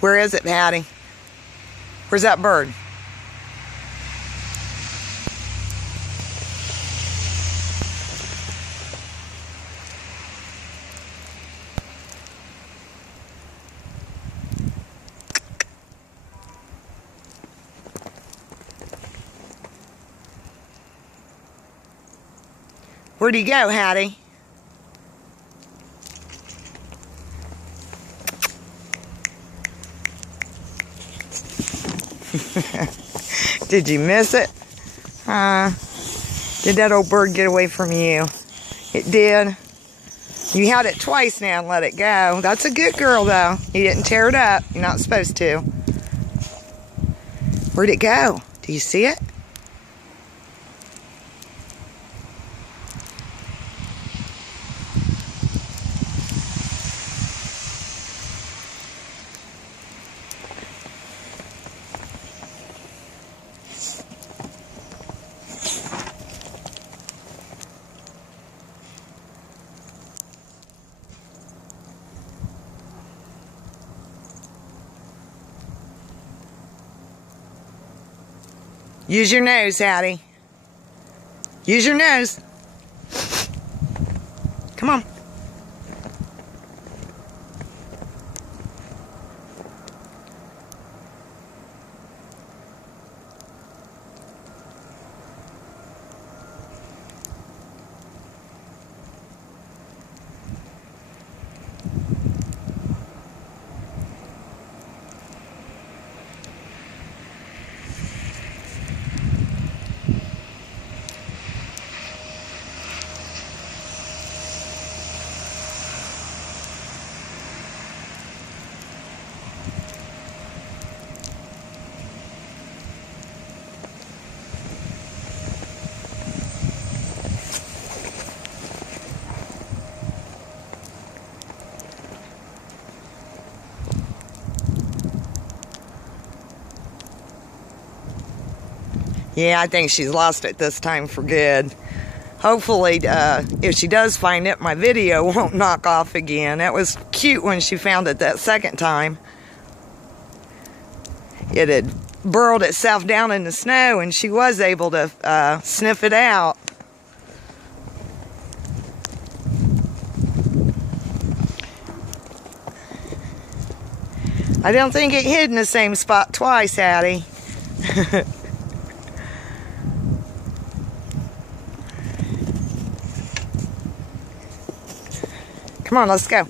Where is it, Hattie? Where's that bird? Where'd he go, Hattie? Did you miss it? Did that old bird get away from you? It did. You had it twice now and let it go. That's a good girl, though. You didn't tear it up. You're not supposed to. Where'd it go? Do you see it? Use your nose, Hattie. Use your nose. Come on. Yeah, I think she's lost it this time for good. Hopefully, if she does find it, my video won't knock off again. It was cute when she found it that second time. It had burrowed itself down in the snow, and she was able to sniff it out. I don't think it hid in the same spot twice, Hattie. Come on, let's go.